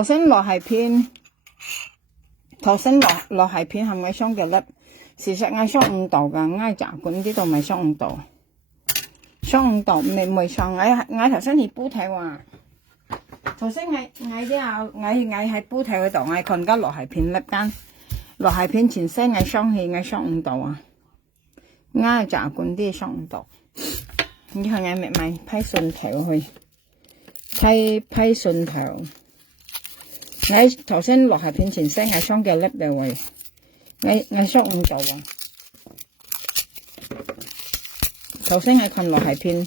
頭先落係片，頭先落係片係咪雙嘅粒？事實我雙五度噶，我習慣呢度咪雙五度，雙五度未上。我頭先去煲睇話，頭先我喺煲睇嗰度，我看到落係片粒間，落係片前身我雙氣我雙五度啊，我習慣啲雙五度。你看我咪買批順頭去，批順頭。我頭先落係片前身我雙嘅粒嘅位。我雙五度啊！頭先我看落係片，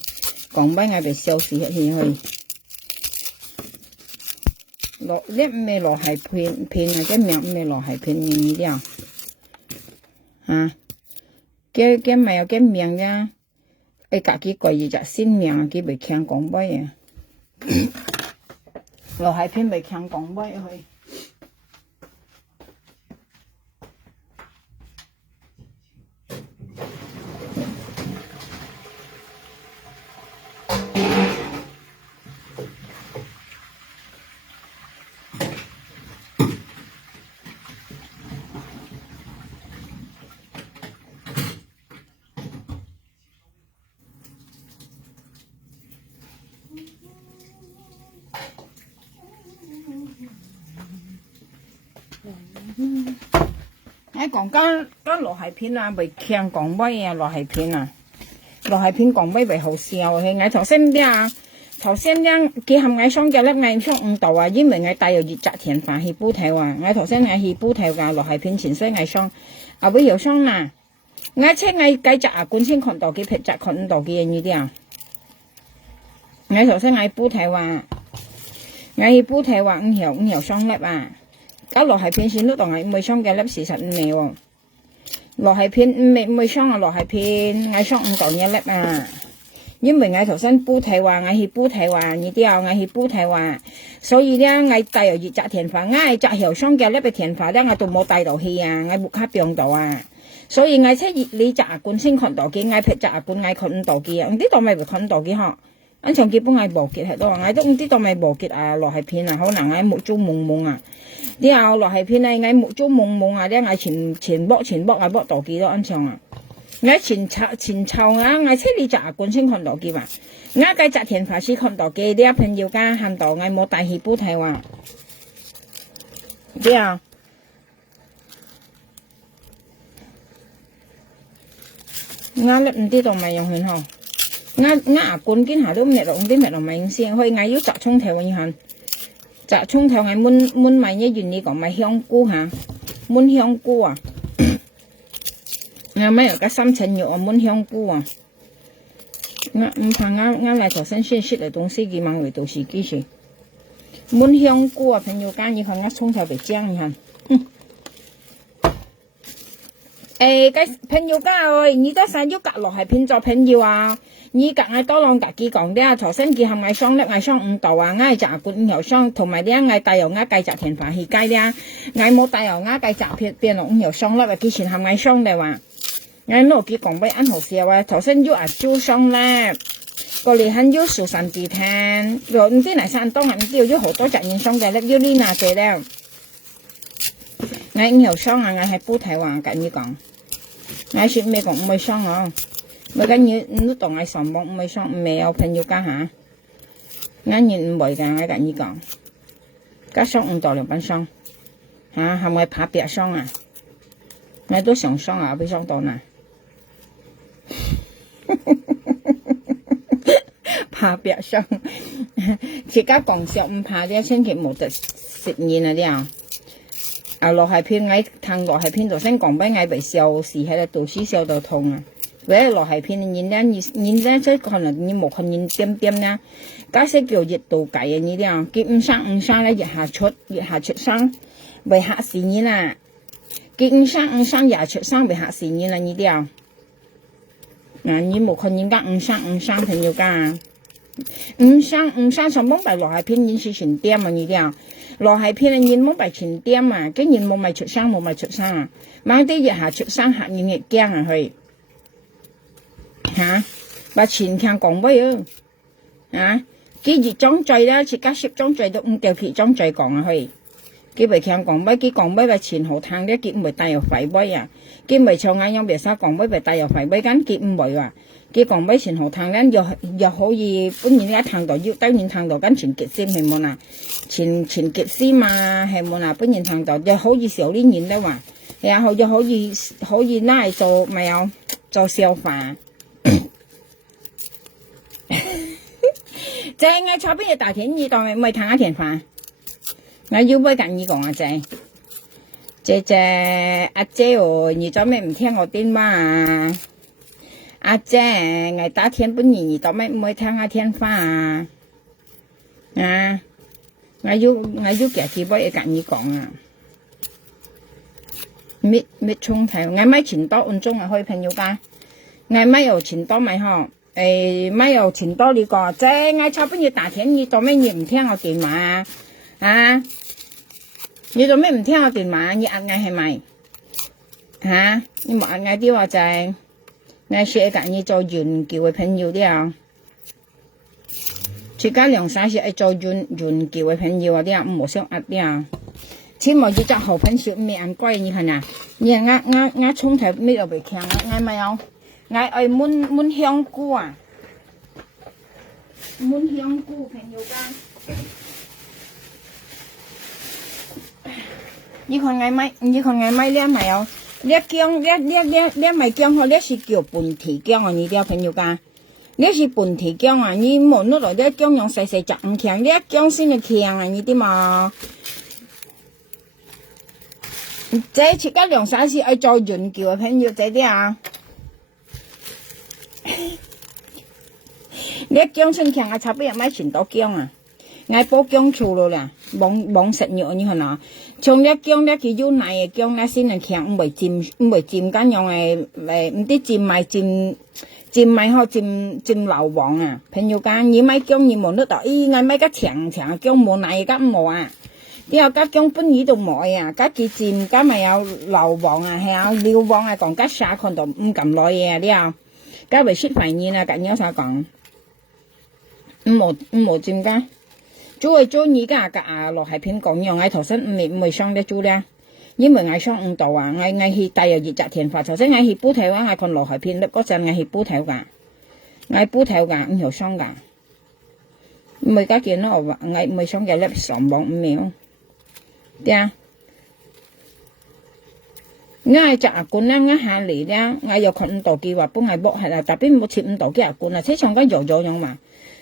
講俾我哋消時去落呢未落係片啊，即名未落係片呢啲啊，嘅咪有嘅名嘅，你自己貴嘢就新名，佢未強講俾啊，落係片未強講俾去。我講緊落係片啊，未強講威啊，落係片啊，落係片講威未好笑嘅。我頭先啲頭先啲佢含我雙嘅粒，我雙五度啊，因為我帶有熱雜田飯去煲睇啊，我頭先我去煲睇㗎，落係片前身我雙，後尾又雙啦，我車我繼續啊，管先看到佢劈雜看到嘅呢啲啊，我頭先我煲睇話，我去煲睇話五條雙粒啊。而落係片線都當係每雙嘅粒事實未喎，落係片每雙啊，落係片我雙五度一粒啊，因為我頭先煲睇話，我去煲睇話呢啲啊，我去煲睇話，所以咧我帶有熱雜田飯，我係雜條雙嘅粒嘅田飯咧，我都冇帶到去啊，我冇卡病到啊，所以我車熱你雜罐先看到嘅，我劈雜罐我看唔到嘅，呢度咪會看到嘅嗬。我長基本係無結係多，我都唔知道咪無結啊，落係片啊，可能我目中蒙蒙啊，啲後落係片咧，我目中蒙蒙啊，啲我前剝啊剝到幾多安長啊，我前湊啊，我車你雜罐先看到嘅嘛，我計雜田法師看到嘅，啲朋友家喊到我冇帶去煲睇話，啲啊，我咧唔知道咪用很好。我牙罐見下都滅落啲滅落咪先，佢嗌要雜葱頭嘅嚇，雜葱頭係燜埋一原理講咪香菇嚇，燜香菇啊，我咪有個三層肉啊燜香菇啊，我唔怕我嚟頭先先識嚟東西嘅嘛，回到時幾時燜香菇啊，朋友間你看我葱頭被蒸嚇。cái 朋友家ơi，你都想要隔落係片作朋友啊？你隔嗌多浪隔幾講啲啊？頭先佢係咪雙粒嗌雙五度啊？嗌雜罐又雙，同埋啲嗌帶油嗌計雜田飯去街啲啊？嗌冇帶油嗌計雜片變落五又雙粒啊？之前係咪雙嘅話？嗌攞幾講俾啱好笑啊！頭先要招雙粒，個嚟肯要數三字聽，又唔知嚟山東係唔知要好多雜人雙嘅粒，要呢哪隻咧？嗌五又雙啊！嗌係煲睇話緊要講。我說咩講唔會傷啊，我緊要你都當我上網唔會傷，唔係有朋友家下，我然唔會㗎，我緊要講，加傷唔到兩班傷，嚇係咪怕別傷啊？我都想傷啊，俾傷到嗱，怕別傷，自家講笑唔怕啲，千祈冇得食煙啊啲啊！啊落係片我睇落係片度先講俾我被笑時喺度讀書笑到痛啊！喂落係片現咧即係可能你冇看見點點咧，假設叫熱度計啊呢啲啊，佢五三咧熱下出生為嚇死你啦！佢五三日出生為嚇死你啦呢啲啊！嗱你冇看見家五三朋友家五三上幫大落係片已是成點啊呢啲啊！落係片人冇咪全點啊，竟然冇咪出生啊！猛啲日下出生嚇人亦驚啊佢嚇，把前強講乜嘢啊？佢熱裝醉啦，切加濕裝醉都唔掉皮裝醉講啊去。佢袂聽講咩，佢講咩嘅前後탕咧，佢唔會帶入肺杯啊。佢唔係唱眼有別沙講咩，袂帶入肺杯間，佢唔會話。佢講咩前後탕咧，又可以本然一탕到要當然탕到跟前結先係冇啦，前結先嘛係冇啦，本然탕到又可以少啲年咧話，然後又可以拉做咪有做燒飯。正啊！炒邊嘢大田二檔咪唔係탕一田飯。我要杯緊耳講啊姐，阿姐哦，你做咩唔聽我電話啊？阿姐，我打天本你做咩唔會聽下天花啊？啊，我要夾幾杯緊耳講啊！搣葱頭，我買錢多按鐘啊，可以朋友家，我買有錢多咪嗬？買有錢多你個姐，我炒邊嘢大田你做咩你唔聽我電話啊？啊！你做咩唔聽我電話？你壓嗌係咪？嚇！你冇壓嗌啲話就係我寫緊要做援交嘅朋友啲啊，出家兩三時係做援交嘅朋友啊啲啊，唔好想壓啲啊。千萬要做好朋友，唔係咁貴你看啊！你壓葱頭咩都未強啊！壓咪有？壓愛燜香菇啊！燜香菇朋友間。你看我買呢咪有，呢姜呢咪姜嗬，呢是叫本地姜啊！你啲朋友家，呢是本地姜啊！你冇攞來呢姜用細隻唔強，呢姜先係強啊！你啲嘛，這切家兩三時愛做潤叫嘅朋友仔啲啊！呢姜先強啊！差不多買全多姜啊！我煲姜醋咯啦，忙食藥你看啊！從呢姜呢佢要奶嘅姜呢先能強，唔會沾緊用誒唔知沾埋嗬沾硫磺啊！朋友間你買姜你冇得到，我買個長姜冇奶嘅冇啊！然後加姜本耳度冇啊，加佢沾加咪有硫磺啊，係啊硫磺啊，講加沙看到唔咁耐嘢啊啲啊，加為雪飯煙啊，緊有啥講？冇沾加。做而家個落係片講樣，我頭先唔會傷得做咧，因為我傷唔到啊，我去帶入熱雜田法，頭先我去煲頭啊，我看落係片嗰陣我去煲頭㗎，我煲頭㗎唔有傷㗎，唔係家見咯，我唔係傷嘅粒上網唔秒，啲啊，我係摘牙罐啦，我下嚟咧，我又看唔到佢話幫我剝係啦，特別冇切唔到嘅牙罐啊，車上間油樣嘛，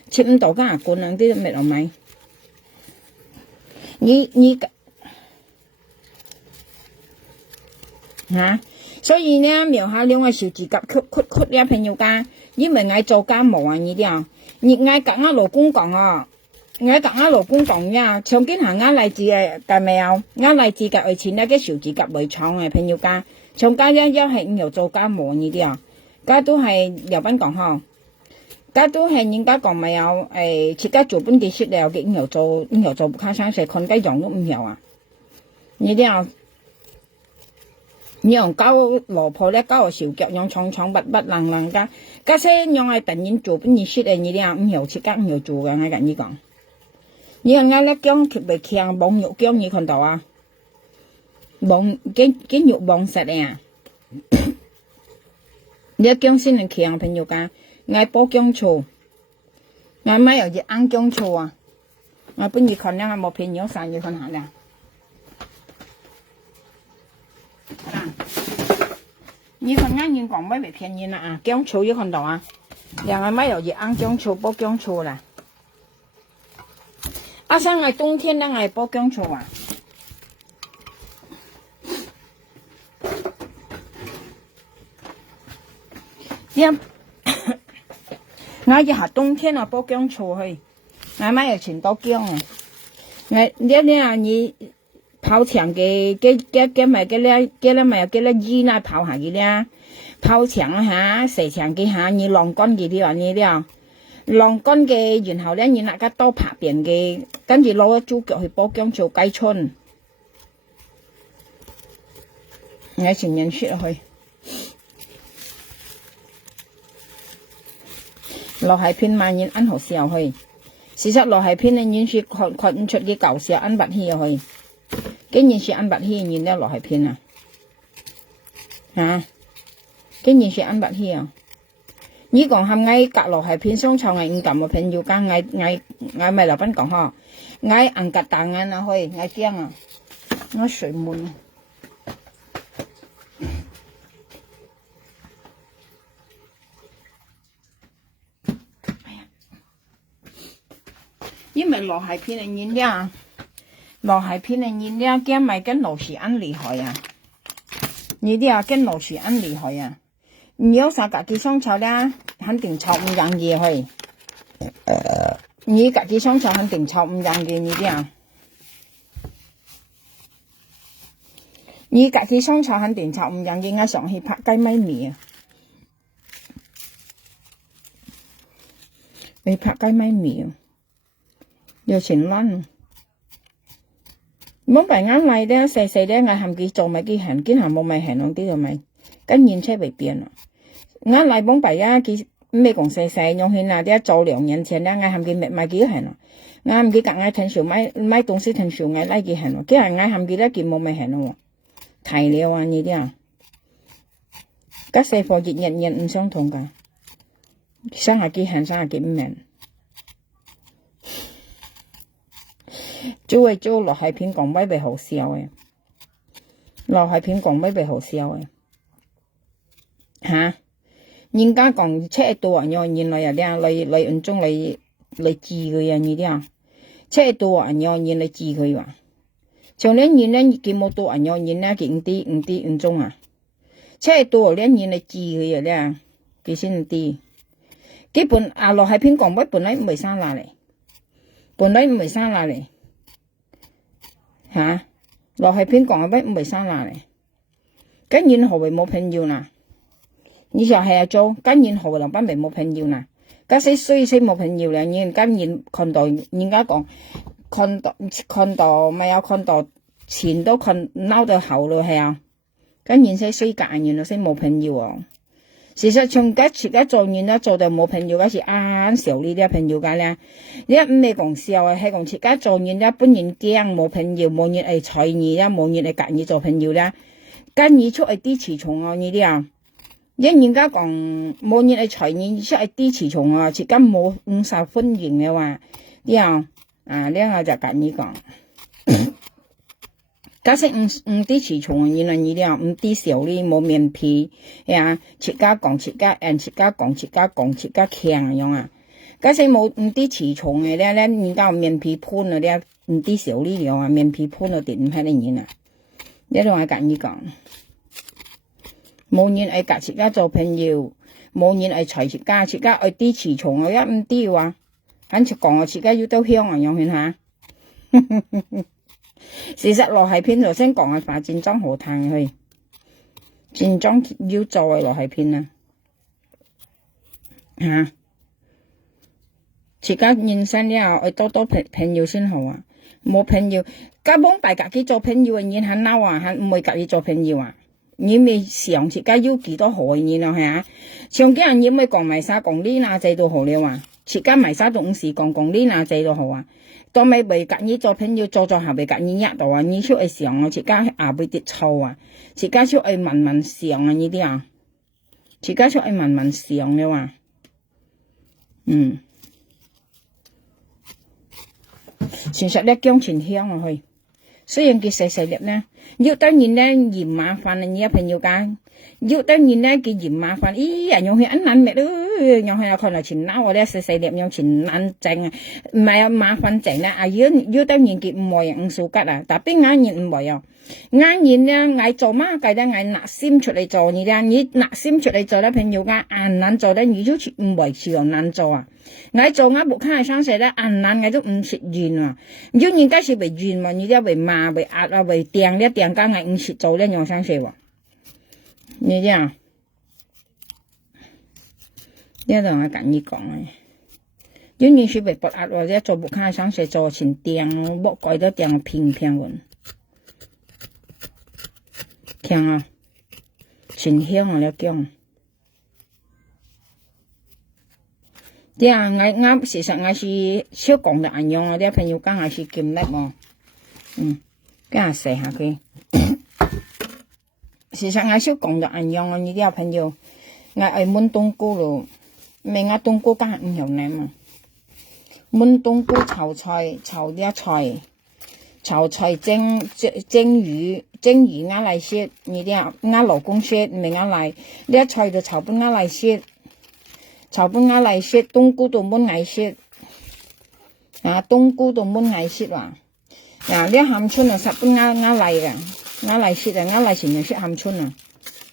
切唔到嘅牙罐啊啲咩落咪？你所以呢，描下兩個小指甲曲呢朋友家，因為我做家務啊，呢啲啊，我夾我老公講啊，我夾我老公講呀，曾經行我例子嘅，但未有我例子嘅以前呢個小指甲為廠嘅朋友家，從家一係唔又做家務呢啲啊，家都係有班講嗬。家都係人家講咪有自家做本地識了嘅，唔又做卡生食，看家樣都唔有啊！你啲啊，你用膠蘿蔔咧，膠小腳用長筆冷家些用係突然做本地識嘅，你啲啊唔有自家唔有做嘅，我跟你講，你看我咧薑特別強，網肉薑你看到啊？網筋肉網實嘅啊！你薑先係強朋友家。我煲薑醋，我買有隻硬薑醋啊！我本意看咧，我冇便宜曬，要看下咧。你看啱先講咩便宜啦啊？薑醋要看到啊！然後買有隻硬薑醋煲薑醋啦。阿生我冬天咧，我煲薑醋啊。我一下冬天啊煲薑醋去，我買有全多薑啊！我呢你泡長嘅咪嘅咧咪有嘅咧衣啦泡下嘅咧，泡長下洗長嘅下，你晾乾嘅啲話你啲晾乾嘅，然後咧你那個刀拍扁嘅，跟住攞豬腳去煲薑醋雞春，我全人雪落去。落係片萬円銀毫豉油去，事實落係片咧，演說看唔出嘅舊時安拔起去，竟然是安拔起演咧落係片啊！竟然是安拔起啊！你講係嗌隔落係片雙臭嗌唔撳個朋友間嗌咪劉斌講呵，嗌硬格大眼啊去，嗌驚啊！我水悶。因為落係片嘅演咧，落係片嘅演咧，驚咪跟老師安厲害啊！你啲啊跟老師安厲害啊！你有啥自己雙臭咧，肯定臭唔樣嘢去。你自己雙臭肯定臭唔樣嘢，你啲啊，你自己雙臭肯定臭唔樣嘢，我上去拍雞咪面啊！你拍雞咪面。又前彎，冇白啱嚟咧，細細咧，我含佢做咪佢行，佢行冇咪行兩啲就咪，跟現車未變啦。我嚟冇白啊，佢咩講細細，用現啊啲做2年前咧，我含佢咪幾行啦，我含佢夾我騰少買東西騰少我嚟佢行咯，佢係我含佢咧佢冇咪行咯，提了啊呢啲啊，嗰細貨日唔相同噶，生下佢行，生下佢唔明。做落係片講咪好笑嘅，落係片講咪好笑嘅，人家講車多啊，原來有啲嚟唔中嚟治佢啊，呢啲啊，車多啊，原來治佢話，上兩年咧佢冇多啊，原來佢唔啲唔中啊，車多兩年嚟治佢啊咧，佢先唔啲，基本啊落係片講咪本來唔係生落嚟，本來唔係生落嚟。落係片講乜唔係生啦嚟，跟然何為冇朋友啦？你就係做，跟然何為兩班咪冇朋友啦？嗰些衰冇朋友啦，你跟然看到人家講看到咪有看到前都看撈到後咯係啊，跟然些衰格原來先冇朋友啊！事實上而家做完啦，做到冇朋友嗰時啱少呢啲朋友㗎咧，你唔係講笑啊，係講而家做完啦，本人驚冇朋友，冇人嚟睬你啦，冇人嚟夾你做朋友啦，跟你出去啲雌蟲啊呢啲啊，人家講冇人嚟睬你出去啲雌蟲啊，而家冇受歡迎嘅話，啲啊呢我就夾你講。假設唔啲雌蟲，原來你哋唔啲小呢冇面皮呀，切家講切家強樣啊！假設冇唔啲雌蟲嘅咧，人家面皮潘啊啲唔啲小呢樣啊，面皮潘啊點係你啊？呢度我夾你講，冇人愛夾切家做朋友，冇人愛隨切家愛啲雌蟲啊，一唔啲話，肯切講我切家要都香啊樣下。事實落係片頭先講嘅話，戰爭好嘆去，戰爭要做嘅落係片啊，自家人生咧要多朋友先好啊，冇朋友，根本大家去做朋友嘅人很嬲啊，很唔會夾去做朋友啊，你未想自家要幾多好嘅人啊係啊，上幾人你咪講埋晒講呢那制度好了啊，自家埋晒都唔是講呢那制度好啊。當咪為夾你做朋友做下為夾你一度啊，你出去上啊，自家下會跌臭啊，自家出去問上啊呢啲啊，自家出去問上嘅話，其實咧姜全香啊去，雖然佢細粒咧，要當然咧嫌麻煩啊，你朋友間，要當然咧佢嫌麻煩，咦人用去一難咩咯？用去看來前撈我咧細粒用前難整啊，唔係啊麻煩整啦，要當然佢唔會唔數吉啊，但邊眼人唔會啊，眼人咧嗌做乜計得嗌拿先出嚟做你咧，你拿先出嚟做咧朋友間硬難做咧，你都唔會似樣難做啊，嗌做啱木卡生勢咧硬難嗌都唔食完啊，要人家是為完嘛，你啲為罵為壓啊為掟咧掟間嗌唔食做咧樣生勢喎，你啲啊？呢度我跟你講啊，有人是為不壓或者做不開想勢做前掟咯，冇改到掟平穩，聽啊，前香啊了講，啲啊，我事實我是小講嘅人用啊，啲朋友講我是劍叻喎，跟下試下佢。事實我小講嘅人用啊，呢啲朋友，我愛燜冬菇咯，咪我冬菇梗係唔用你嘛，燜冬菇炒菜，炒啲菜。炒菜蒸魚我嚟食，呢啲我老公食，唔係我嚟，呢菜就炒半我嚟食，冬菇都燜嚟食，冬菇都燜嚟食哇，呢鹹春啊十半我嚟嘅，我嚟食啊，我嚟成日食鹹春啊，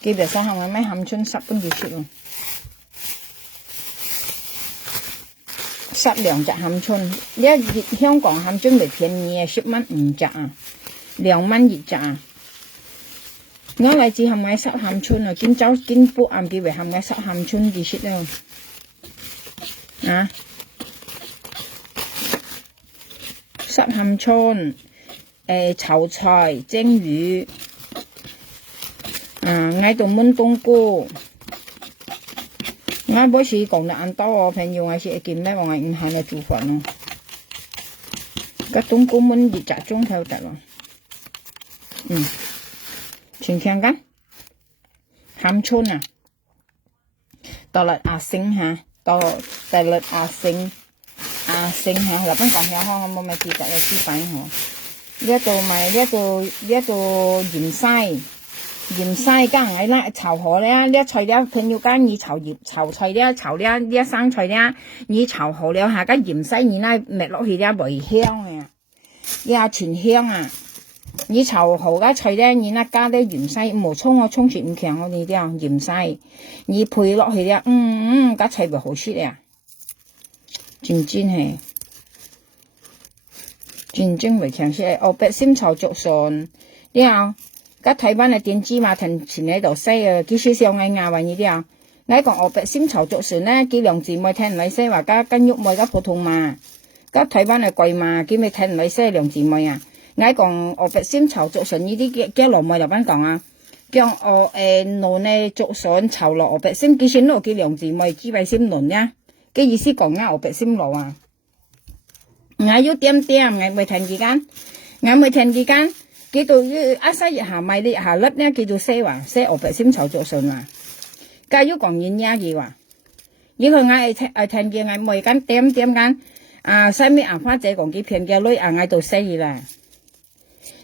基本上我買鹹春十半就食咯。12隻鹹春，香港鹹春唔便宜，10蚊5隻啊，2蚊1隻啊。我嚟自係買濕鹹春啊，見煲暗幾位係買濕鹹春嘅食咯。濕鹹春，炒菜蒸魚，嗌到燜冬菇。我冇時講得按多我朋友我是會見咩我唔係嚟煮飯咯，個冬菇燜2隻鐘頭得咯，前聽緊鹹春啊，到嚟阿星嚇，到嚟阿星嚇，立賓講下呵，我冇咪記得有資品呵，呢度咪呢度芫茜。芫茜梗係啦，炒好咧，呢菜咧朋友間你炒菜咧，炒咧呢生菜咧，你炒好了下個芫茜你那搣落去咧味香啊，呢全香啊！你炒好個菜咧，你那加啲芫茜，冇葱我葱切唔強我哋啲芫茜，你配落去咧，個菜咪好食啊！真係，真味強食，哦白心炒竹筍，呢個台灣嘅電子馬騰前喺度西啊，幾時上嗌話呢啲啊？你講河北鮮炒竹筍咧，幾兩姊妹聽人嚟西話加筋肉妹加普通嘛，加台灣嘅貴嘛，幾咪聽人嚟西兩姊妹啊？你講河北鮮炒竹筍呢啲幾羅妹入邊講啊？講糯呢竹筍炒落河北鮮幾錢咯？幾兩姊妹幾位鮮輪呀？幾意思講啊？河北鮮羅啊？我要點，我未聽幾間。叫做阿西日下買啲下粒咧，叫做西河北鮮炒竹筍啊！假如講人家嘅話，呢個我聽見我每間點間西面阿花姐講幾片嘅女嗌到死啦！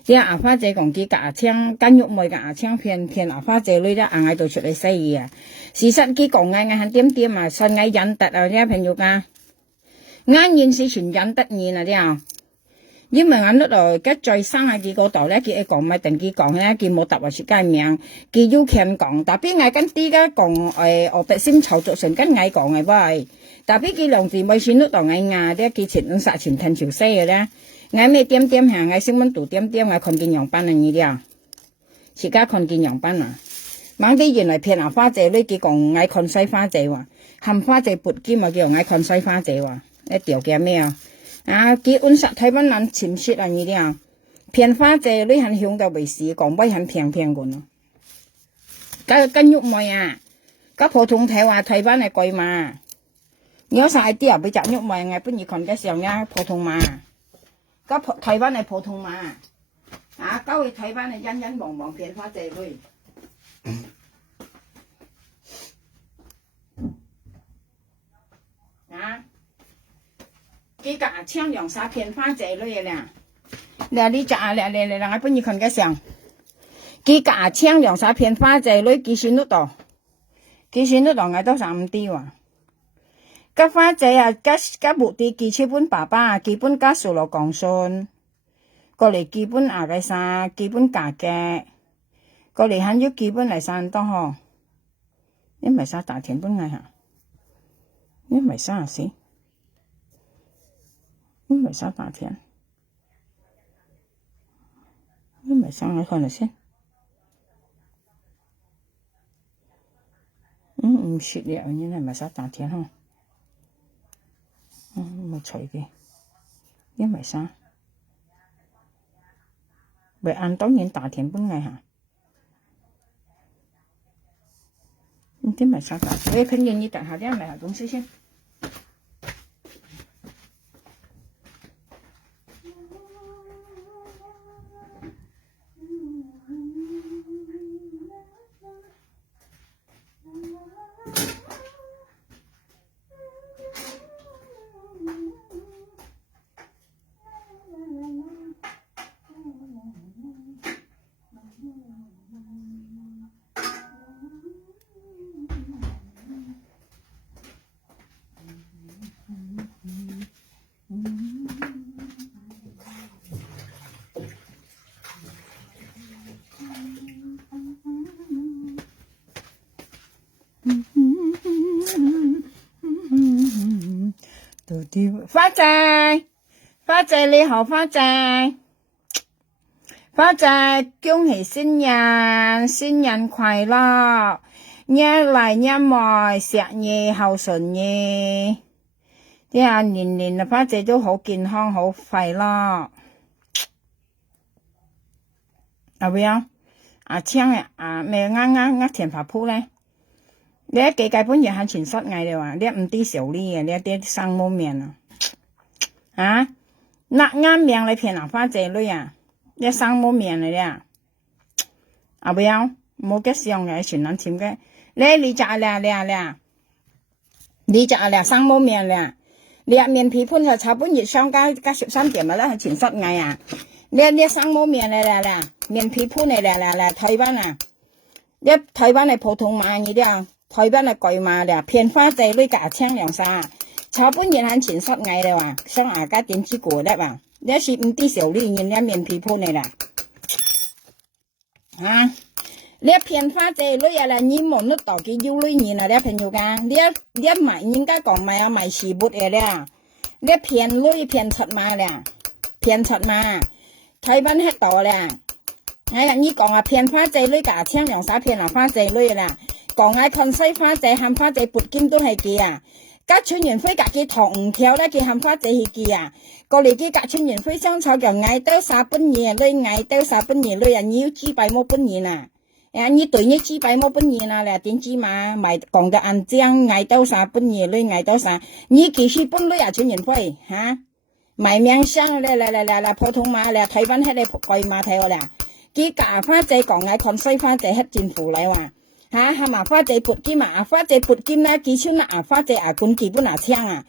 啲阿花姐講幾架槍筋肉妹嘅阿槍片阿花姐女咧嗌到出嚟死啊！事實佢講嗌係點啊，信嗌引得啊啲朋友噶，啱現時全引得現啊啲啊！因為我呢度嘅最生喺佢嗰度咧，佢講咪定佢講咧，佢冇答話出街名，佢要強講，但係嗌跟啲嘅講河北鮮炒竹筍跟嗌講嘅喂，但係佢兩姊妹選呢度嗌牙啲，佢前50前聽潮西嘅咧，嗌咩點下嗌新聞度點嗌看見洋班啊呢啲啊，而家看見洋班啊，猛啲原來騙下花姐呢，佢講嗌看西花姐話，含花姐撥尖啊叫嗌看西花姐話，一條叫咩啊？佢按實台灣人潛雪啊呢啲啊，片花姐你很香到為事，講威很平個咯。個筋肉妹啊，個普通台話台灣係貴嘛，有晒啲啊俾隻肉妹我本意看嘅時候呀普通嘛，個台灣係普通嘛，交去台灣係欣望片花姐女。幾架槍兩沙片花姐女啦，你隻嚟，我本意看嘅時候，幾架槍兩沙片花姐女幾錢都到我都3啲喎。個花姐啊，個目的幾千本爸爸，基本加數落講信，過嚟基本嘅沙，基本價嘅，過嚟肯要基本嚟散多嗬，你唔係沙大田本嗌下，你唔係沙死。你咪沙大田，你咪上嚟看下先。唔雪嘅，你係咪沙大田嗬？冇除嘅，你咪沙。咪按當然大田本嚟下，你啲咪沙大田。我朋友你等下啲咪下東西先。花仔，花仔你好，花仔，花仔，恭喜新年，新年快樂，一來一外，食嘢好順嘢，啲啊年年啊花仔都好健康，好快樂。啊唔啊？啊青啊咩啱田發鋪咧？你一幾屆本嘢喺前室嗌你話，你唔啲小呢嘅，你一啲生冇面啊！啊，那啱命你騙人花仔女啊！你生冇面嚟咧，啊唔要冇嘅上嘅全撚錢嘅，你就你就生冇面咧，你面皮盤就炒本熱商加13點咪啦，喺前室嗌啊！你生冇面嚟面皮盤嚟台灣啊！你台灣係普通話嘅啲台灣係貴嘛咧，騙花仔女價千兩三。炒本嘢喺前室嗌你話，想牙家點知過得話，你是唔啲小利人家面皮鋪你啦，啊！你騙花仔女啊啦，你冇得到嘅要女人啊，你朋友間，你賣應該講賣賣事物嘅咧，你騙女騙出馬咧，騙出馬，台灣喺度咧，哎呀，你講啊騙花仔女價千兩三騙人花仔女啦，講嗌看西花仔喊花仔撥金都係幾啊！隔春元輝隔嘅糖唔跳咧，佢喊花仔去記啊！過嚟嘅隔春元輝相炒就嗌多三本嘢，你嗌多三本嘢，你人要支幣冇本嘢啊！你對你支幣冇本嘢啊，你點知嘛？咪講得硬正，嗌多三本嘢，你嗌多三，你幾時本你啊？春元輝嚇，賣命聲嚟，普通話嚟，台灣喺你貴馬睇我啦，佢隔花仔講嗌看西花仔喺政府嚟話。係嘛花仔撥金啊，花仔撥金啦，幾錢啊？花仔啊，管基本啊槍啊，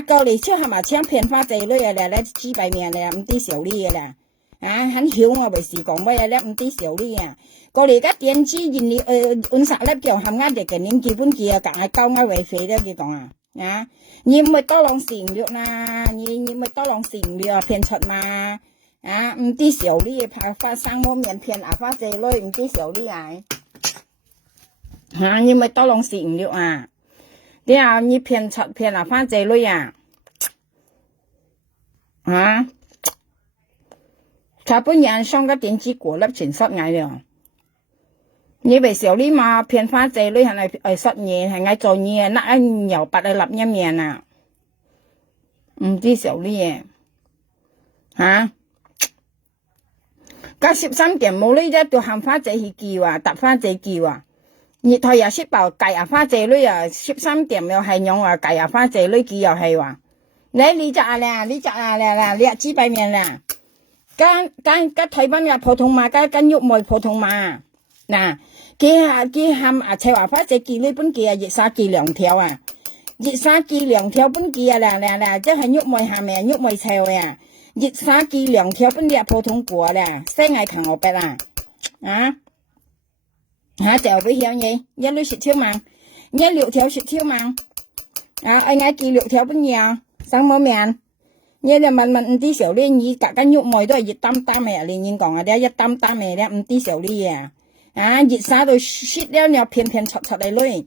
過嚟出係嘛槍騙花仔女啊，你支幣面你唔啲小利嘅啦，很曉我為事講乜嘢咧？唔啲小利啊，過嚟而家電子現你按實粒叫冚啱嘅嘅年基本嘅啊，梗係交啱為肥咧，佢講啊，你唔係多浪善略啦，你唔係多浪善略啊，騙出嘛，唔啲小利拍花生冇面騙啊花仔女唔啲小利啊。你咪多浪事唔了啊！你啊，你騙啊花仔女啊！查本人上個電子過粒全失嗌了。你為小你嘛騙花仔女係咪失嘢係嗌做嘢那一油白嚟立一面啊！唔知小你嘢加13件冇呢一度喊花仔去叫啊，搭花仔叫啊！熱台又識爆計啊花仔女啊13點又係用話計啊花仔女幾又係話，你就啊啦，你支幣面啦，跟台灣嘅普通話跟喐妹普通話嗱，佢喊啊齊話花仔寄呢本寄啊熱沙寄兩條啊，熱沙寄兩條本寄啊啦，即係喐妹下面喐妹齊啊，熱沙寄兩條本啲普通過啦，西藝勤我白啦，就俾響嘢，一粒雪條嘛，一6條雪條嘛，嗌寄6條本嘢，生冇面，你就問唔啲時候咧，你隔間喐妹都係熱擔擔嘅，你講啊，啲一擔擔嘅咧，唔啲時候呢熱晒到雪咧，又騙出嚟女，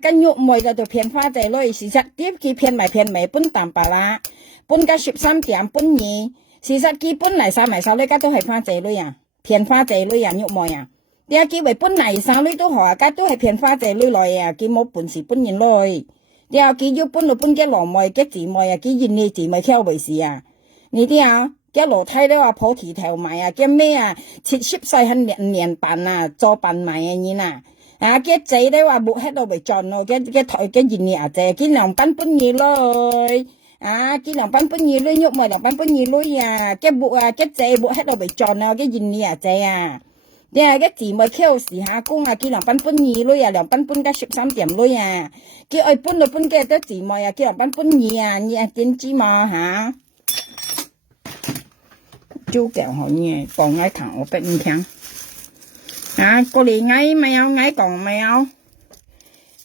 跟喐妹就度騙花仔女，事實啲佢騙埋本淡白啦，本加13點本嘢，事實佢本嚟晒埋手呢家都係花仔女啊，騙花仔女啊喐妹啊。你阿幾為本嚟生女都學啊，家都係騙花仔女來啊，佢冇本事本人來。你阿幾要搬到搬嘅羅妹嘅姊妹啊，幾現你姊妹挑為事啊？你啲嘅樓梯都話破蹄頭埋啊，嘅咩啊？切切細很年扮啊，做扮埋啊你嗱，嘅仔都話冇喺度為賺咯，嘅台嘅現你啊姐，見兩班搬嘢來，見兩班搬嘢來喐埋兩班搬嘢來啊，嘅木啊嘅仔冇喺度為賺啊，嘅現你啊姐啊。你嘅姊妹挑時下工啊，佢2班搬2女啊，2班搬加13點女啊，佢愛搬到搬嘅都姊妹啊，佢2班搬2啊，你點知嘛就叫好嘢，講嗌聽我不唔聽，過嚟嗌咪有，嗌講咪有，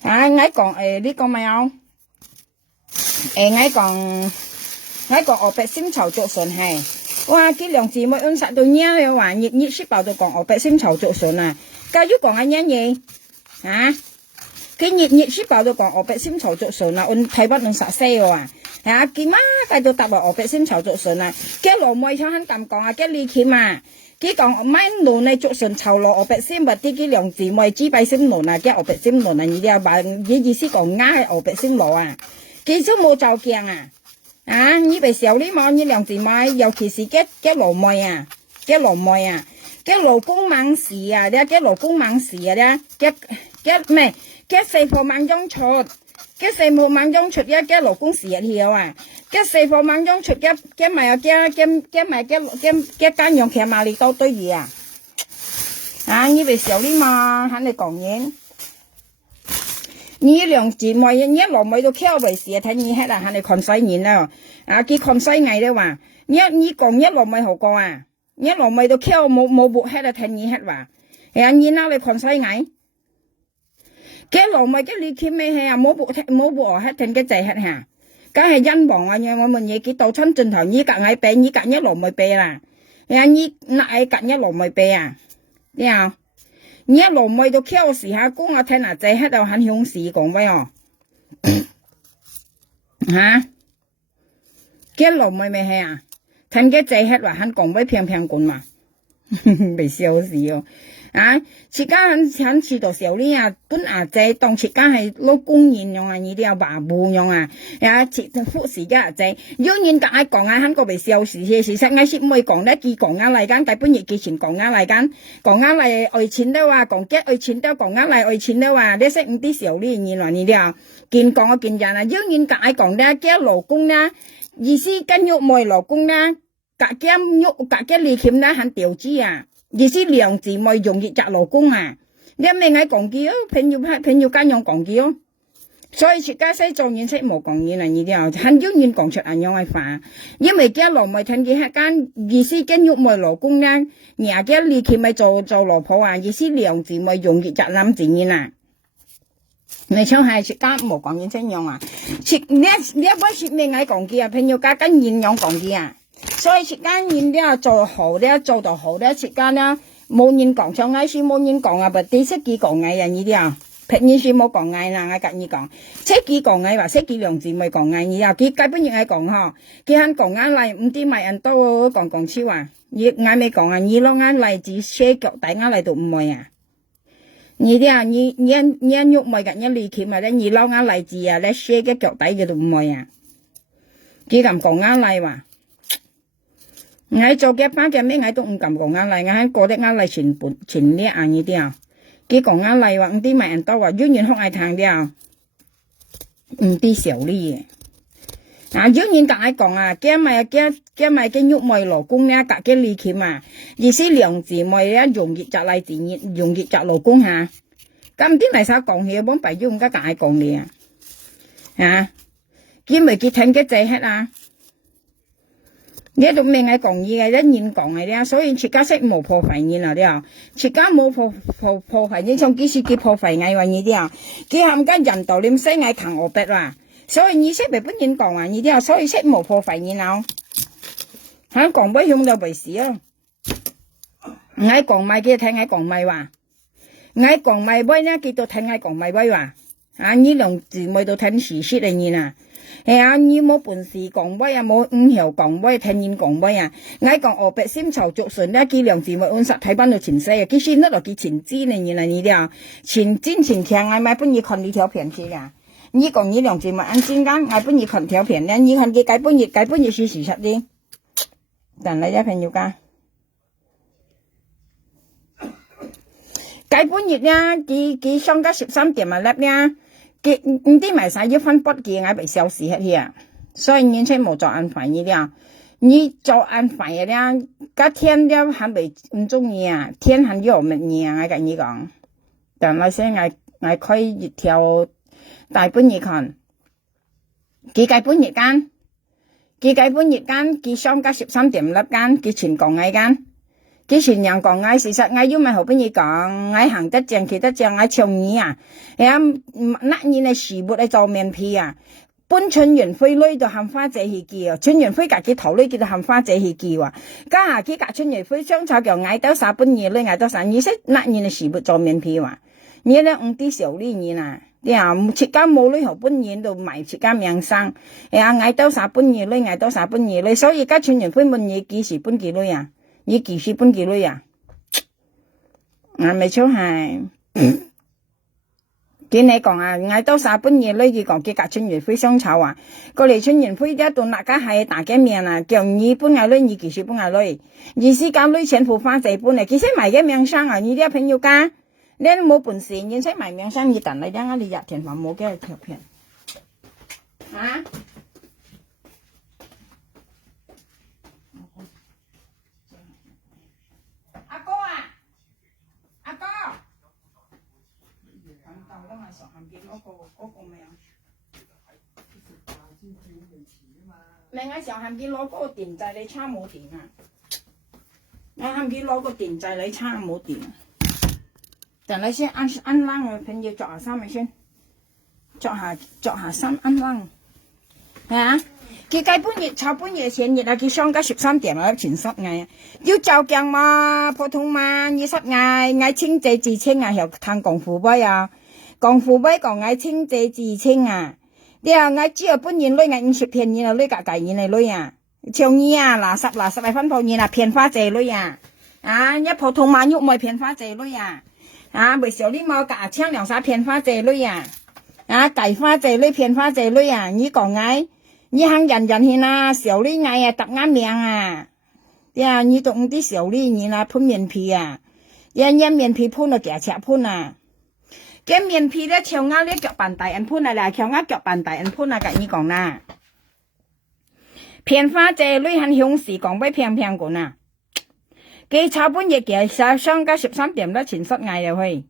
嗌講呢個咪有，嗌講我白心炒作順係。哇！佢兩姊妹按實到嘢嚟玩，熱書包到講我白心炒作順啊！教育講緊嘢佢熱書包到講我白心炒作順啊！按台北按實西喎啊，佢媽喺度搭落我白先炒竹筍啊，佢羅妹想肯咁講啊，佢離奇嘛，佢講買羅你竹筍炒落我白先，或啲佢兩姊妹只白先羅啊，佢我白先羅啊，你哋話意思講啱係我白先羅啊，佢都冇就鏡啊，啊，你被小呢嘛，你兩姊妹，尤其是佢羅妹啊，佢羅妹啊，佢老公猛事啊，佢老公猛事啊，佢咩？佢四貨猛中出。cái xe một mang trong chuột cái lỗ cũng xỉa hiểu à cái xe phụ mang trong chuột cái mày cái cá nhộng kẹo mà đi đâu tới gì à như vậy xỉu đi mà hắn này còn nhén như lượng chỉ mọi nhé lỗ mấy đồ kẹo vậy xỉa thấy như hết là hắn này còn say nhìn đâu cái còn say ngày đó mà nhé như còn nhé lỗ mấy hậu co à nhé lỗ mấy đồ kẹo một bộ hết là thấy như hết và như nào lại còn say ngày cái lỗ mày cái ly kim mày hay mỗi bộ hết thành cái chạy hết hả cái hay dân bọn anh nhưng mà mình vậy cái tàu chân trình thảo như cả ngày bé như cả nhớ lỗ mày bé là như lại cả nhớ lỗ mày bé à đi à nhớ lỗ mày都 kéo 時下公啊睇嗱仔喺度很凶事講喂哦嚇cái lỗ mày mày hay à thành cái chạy hết và hắn講喂平平滾嘛被笑死哦自家很知道小呢啊，本仔當自家係攞公園用啊，呢啲啊話務用啊，忽時家仔，有人講講很個被笑事實我先唔會講咧，佢講嚟緊，大半夜之前講嚟緊，講嚟愛錢都話，講嘅愛錢都講嚟愛錢都話，你識唔啲小呢嘢話呢啲啊，見講見人啊，有人講咧，嘅老公咧，意思跟喐妹老公咧，隔嘅利鉗咧，很調子啊。意思兩姊妹容易摘老公啊！你咪嗌講句哦，朋友間用講句哦，所以出家西做嘢識冇講嘢啦，呢啲啊，很少人講出嚟樣嘅話，因為家老妹聽見係間意思跟喐妹老公咧，nhà嘅利鉗咪做老婆啊，意思兩姊妹容易摘男子嘢啊！你想係出家冇講嘢真樣啊？你一般出咩嗌講句啊？朋友家跟人樣講句啊？所以時間人咧做好咧，做到好咧，時間咧冇人講，像我是冇人講啊，不啲識幾講嗌啊呢啲啊，平時是冇講嗌啦，我隔你講，識幾講嗌話識幾兩字咪講嗌呢啊，佢根本亦係講嗬，佢肯講嗌嚟，唔知咪人都講超啊，嗌未講啊，你攞嗌嚟自寫腳底嗌嚟到唔會啊，呢啲啊，你喐咪緊一離奇咪咧，你攞嗌嚟自啊咧寫嘅腳底嘅都唔會啊，佢咁講嗌嚟話。我做嘅班嘅咩我都唔敢講啱嚟，我喺過得啱嚟全叻啊呢啲啊，佢講啱嚟話唔啲咪人多話，永遠學愛聽啲啊，唔啲少啲嘢。永遠隔愛講啊，驚咪喐妹老公咧，隔嘅利鉗啊，意思兩姊妹咧容易摘嚟自然，容易摘老公嚇。咁啲咪曬講嘢，幫白腰唔得隔愛講嘢啊，佢咪佢聽嘅仔hết啊。你都明係講嘢嘅，一言講嘅咧，所以出家識冇破壞嘢啦啲啊，出家冇破壞嘢，從幾時佢破壞藝話呢啲啊，佢冚家人道念西藝強我逼啦，所以你識咪本人講話呢啲啊，所以識冇破壞嘢啦，喺講不用就為事啊，我講咪佢聽我講咪話，我講咪威咧，佢都聽我講咪威話，呢兩姊妹都聽事實嚟嘢啦。你冇本事講威啊，冇唔曉講威，聽人講威啊！我講我白先籌足順咧，佢兩姊妹按實體班到前世啊，佢先得落佢前知呢嘢啦呢啲啊，前真前強我買本嘢看呢條片先噶。你講你兩姊妹按先間，我本嘢看條片咧，你看佢改本嘢是事實啲，但係一朋友家改本嘢咧，佢上個13點啊粒咧。佢唔知咪晒一分筆嘅我被消失喺啊，所以年輕冇做安排呢啲，你做安排嘅咧，個天咧還未唔中意啊，天很有乜嘢啊，我跟你講，但係先我開一條大本嘢看，佢計本日間，佢上個13點粒間，佢全講嗌間。佢全人講嗌，事實嗌要咪後邊嘢講，嗌行得正企得正，嗌唱語啊，那嘢係時末嚟做面皮啊，搬春園飛女就冚花姐去叫，春園飛隔幾頭女叫做冚花姐去叫啊，家下佢隔春園飛雙炒叫嗌到啥本嘢女嗌到啥，你識那嘢係時末做面皮話，你咧唔啲少呢嘢啦。啲啊，切家冇女學本年度賣切家命生，嗌到啥本嘢女，嗌到啥本嘢女，所以而家村人分問你幾時搬幾女啊？你幾時搬幾女啊？咪錯係。見你講啊，嗌到啥本嘢女，佢講幾格村員會相吵啊，過嚟村員會一到大家係大家面啊，叫你搬嗌女，你幾時搬嗌女？二時間女錢付翻這搬嚟，幾時賣嘅命生啊？你啲朋友家？你冇本事，你使賣命生意等你等下你日田飯冇嘅條片，啊？阿哥啊，阿哥，咁都係上行邊嗰個名，你喺上行邊攞嗰個電掣你叉冇電啊？我行邊攞個電掣你叉冇電啊？等你先按冷嘅朋友着下衫咪先，着下衫按冷，啊！佢計半夜炒半夜前日啊，佢上緊13點啦，全濕嗌啊！要就鏡嘛，普通嘛，你濕嗌清姐自清啊，又談功夫杯啊，功夫杯講嗌清姐自清啊，你啊嗌只有半夜女嗌50片嘢啊，女格計嘢嚟女啊，像你啊嗱十嚟分鋪嘢啊，片花姐女啊，啊一普通嘛喐咪片花姐女啊！啊，未少你冇架槍兩三片花姐女啊！啊，計花姐女片花姐女啊！你講嗌，你肯人去啊？小女嗌啊，揼啱命啊！呀，你讀啲小女你啊，噴面皮啊！人面皮噴到夾尺噴啊！嘅面皮咧，條鴨咧腳扮大人噴啊啦，條鴨腳扮大人噴啊！你講啦，片花姐女很響時講俾平平講啊！佢炒半夜嘅上家13點啦，前室嗌入去，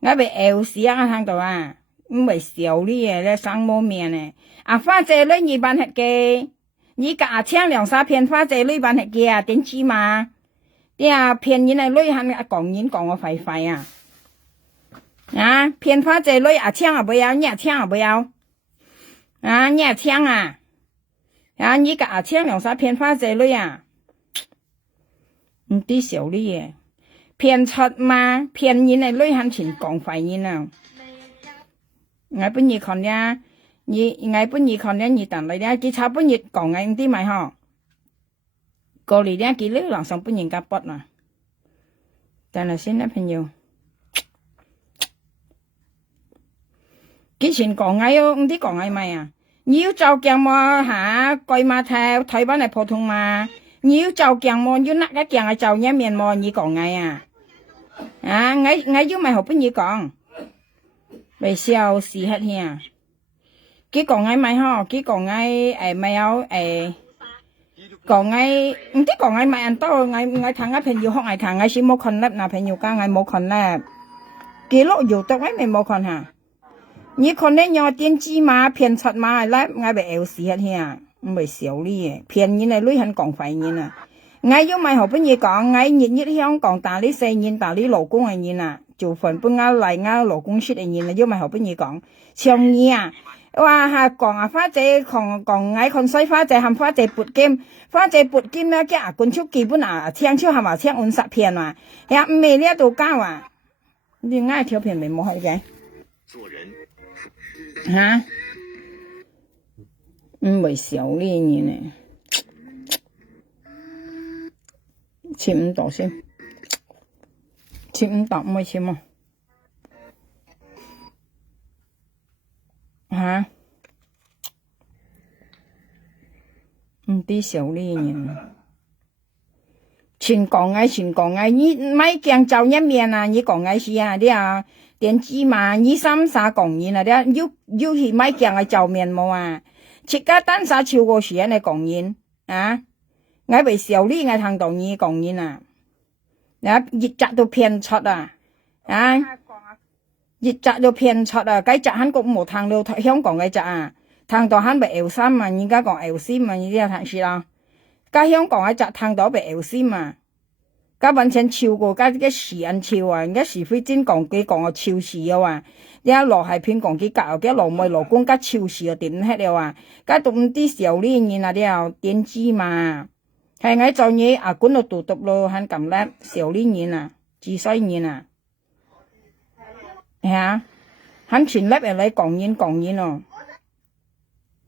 我被咬死啊！聽到啊，唔係笑呢嘢咧，生冇命咧。啊，花姐女二班係嘅，你架槍兩三片花姐女班係嘅啊，點知嘛？啲啊騙人係女肯講人講我廢廢啊！啊，騙花姐女啊槍啊不要，你啊槍啊不要，啊你啊槍啊，啊你架槍兩三片花姐女啊！唔啲小啲嘢，騙出嘛，騙人係女行前講廢人啊！我本意看呀，我本意看呀，你等嚟呀，佢炒本意講嘅啲咪嗬，過嚟呀，佢呢兩上本人家筆啊，等嚟先啦，朋友。之前講嘅喲，唔啲講嘅咪啊，你要照鏡嘛嚇，貴嘛睇台灣係普通嘛。你要照鏡麼？要哪個鏡係照一面麼？你講嗌啊？啊，我要咪學邊你講，咪笑死hết nha。佢講嗌咪嗬，佢講嗌咪有講嗌唔知講嗌咪人多，我睇我朋友學嗌睇我先冇看粒嗱朋友家我冇看粒，佢錄อยู่ตรงไหน冇看嚇？你看呢有電子嘛騙出嘛粒，我咪笑死hết nha。唔係少啲嘢，騙人係女人講廢人啊！我要咪學本嘢講，我日香港打呢4年打呢勞工嘅人啊，做份本我嚟我勞工出嘅人啊，要咪學本嘢講，長意啊！哇嚇講啊花姐講我看衰花姐含花姐撥金啦，叫阿冠超基本啊聽超係嘛聽按實騙啊，呀唔係呢度教啊，你嗌條片咪冇係嘅，嚇？唔係少呢嘢呢，切5度先，切5度唔係切嘛？嚇？唔啲少呢嘢，全講嘅，你咪鏡照一面啊！你講嘅是啊，啲啊電子嘛，你三啥講嘢啊？啲要去咪鏡嘅照面冇啊？切家單殺超過時人嚟講嘢啊！我為少呢，我聽到你講嘢啊！啊，熱責到騙出啊！啊，熱責到騙出啊！計責韓國冇聽到香港嘅責啊！聽到韓被L3嘛，而家講L4嘛，呢啲係事啦。加香港嘅責聽到被L4嘛，加揾錢超過加啲時人超啊！而家時飛真講幾講個超市啊話。你一落係片講幾格，幾羅妹羅公加超市又點hết了啊？加讀啲小呢嘢啊啲又點知嘛？係我做嘢啊，管到讀咯，很咁叻，小呢嘢啊，自衰嘢啊，嚇 hắn chuyển lớp ở lấy còn nhiên rồi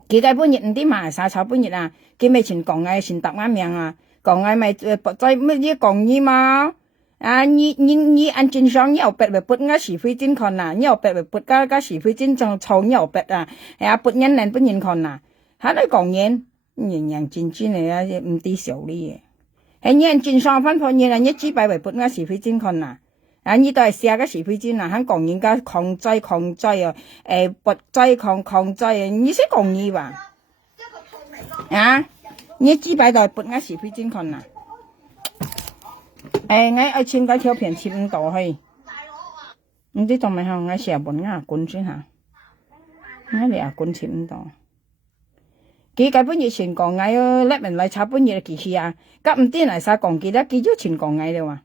cái bữa nhiệt đi mà sao cháu bữa nhiệt à cái mày chuyển còn ngay chuyển tập ngắm miệng à còn ngay mày bật tay mấy cái còn nhiên mà à你按正常要白不我是非正看呐，要白不个是非正常臭要白啊，啊不人人不人看呐，他来講嘢，人真真嚟啊，唔啲小理嘅，係人正常分判嘢啊，一支擺為不個是非正看呐，啊你都係寫個是非正啊，佢講嘢個抗制啊，不制抗制啊，你識講嘢吧？啊，你支擺到不個是非正看呐。我愛簽個條片簽唔到去，唔知做咩好，我成日本牙管先下，我哋牙管簽唔到。幾個本月前講我叻人嚟查本月幾時啊？咁唔知嚟晒講幾多幾咗前講我了哇？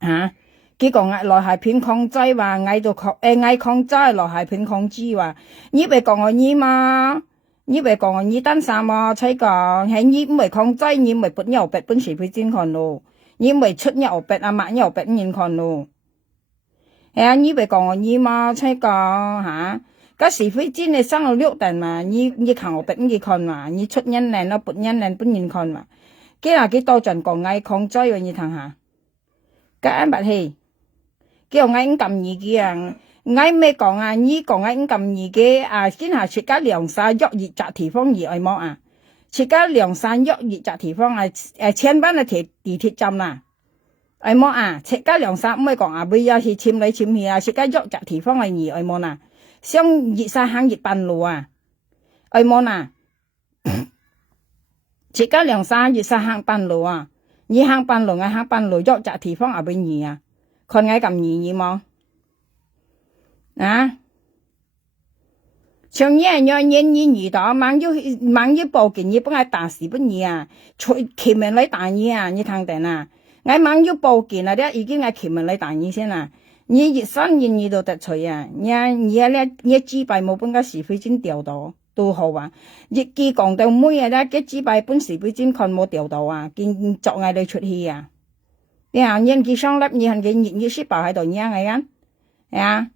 嚇？幾講我來係片控制話，我到我控制來係片控制話，你咪講我你嘛？你咪講我你單啥嘛？猜講係你唔係控制，你咪本有白本是非正看咯，你咪出有白啊嘛有白人看咯。係啊，你咪講我你嘛？猜講嚇？個是非正你生咗6代嘛，你看我白人看嘛，你出人嚟咯，本人看嘛。幾多陣講我控制喎，你睇下。個安排係，叫我咁易嘅啊！我咩講啊？你講我咁易嘅啊？今下設個2、3約熱雜地方而愛麼啊？設個2、3約熱雜地方啊！千班啊地鐵站啦，愛麼啊？設個2、3唔係講啊，唔要去簽嚟簽去啊！設個約雜地方而愛麼呐？像熱沙行熱半路啊，愛麼呐？設個2、3熱沙行半路啊！你行半路，我行半路，約雜地方啊，邊易啊？看我咁易麼？啊！像人遇到忙要報警，你幫我打死不你啊！前面來打你啊！你聽定啊？我忙要報警啦，已經我前面來打你先啦。你熱身你都得吹啊！你支牌冇本個是非正調到都好啊！日記講到妹啊，咧嘅支牌本是非正看冇調到啊，見作嗌你出去啊！你啊，人記上粒你係嘅熱識爆喺度嘢嘅啊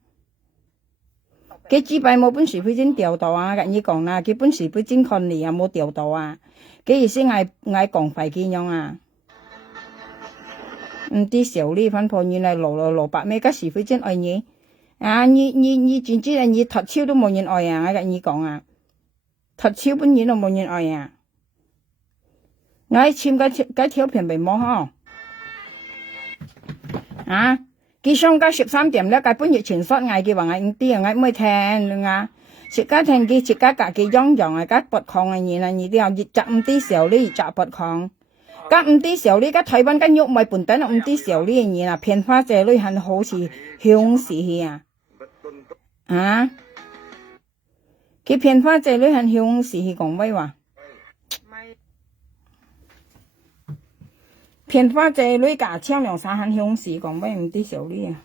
！cái chỉ bài một本是非正調到啊，咁你講啦，佢本是非正看你啊冇調到啊，cái意思嗌講快幾樣啊，唔啲小呢分判原來蘿蔔咩？個是非正愛你啊，你真知你脫超都冇人愛啊，咁你講啊，脫超本人都冇人愛啊，我簽個條片俾冇嗬，啊？佢上個13點咧，佢本月前失嗌嘅話嗌啲啊，嗌唔會聽啊，食家聽佢食家隔嘅樣樣啊，家拔礦啊嘢啊，你啲啊熱雜唔啲時候呢熱雜拔礦，家唔啲時候呢家台灣間喐咪半等唔啲時候呢嘢啦，片花姐女很好似向時去啊，啊，佢片花姐女很向時去講咩話？片花姐女架槍2、3很向時講咩唔啲時候呢啊？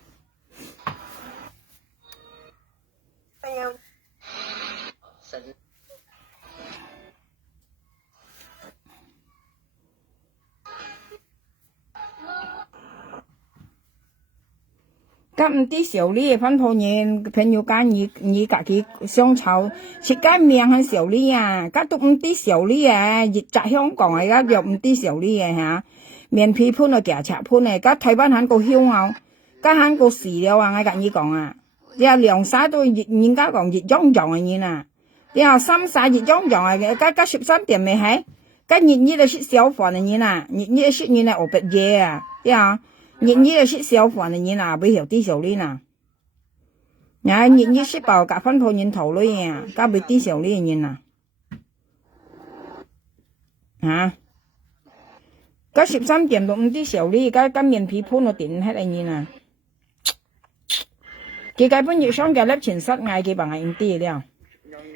咁唔啲小呢分鋪嘢，朋友間你自己相炒，食間麵很小呢啊，家都唔啲小呢啊，熱雜香港啊，家又唔啲小呢啊嚇，面皮盤啊夾尺盤啊，家台灣很個香啊，家很個時了啊，我跟你講啊，你話2、3都熱，人家講熱炯炯嘅嘢啊，你話3、4熱炯炯啊，家13點未係，家熱就食小飯嘅嘢啊，熱食嘢啊我別嘢啊，你話。熱食小飯嘅嘢啊，俾條啲小呢啊，熱食爆夾分鋪人頭女啊，加俾啲小呢嘢啊，嚇，加13點到5啲小呢，加面皮盤到點hết嘢啊，佢計本月上嘅粒前室嗌佢bằng嗌啲了，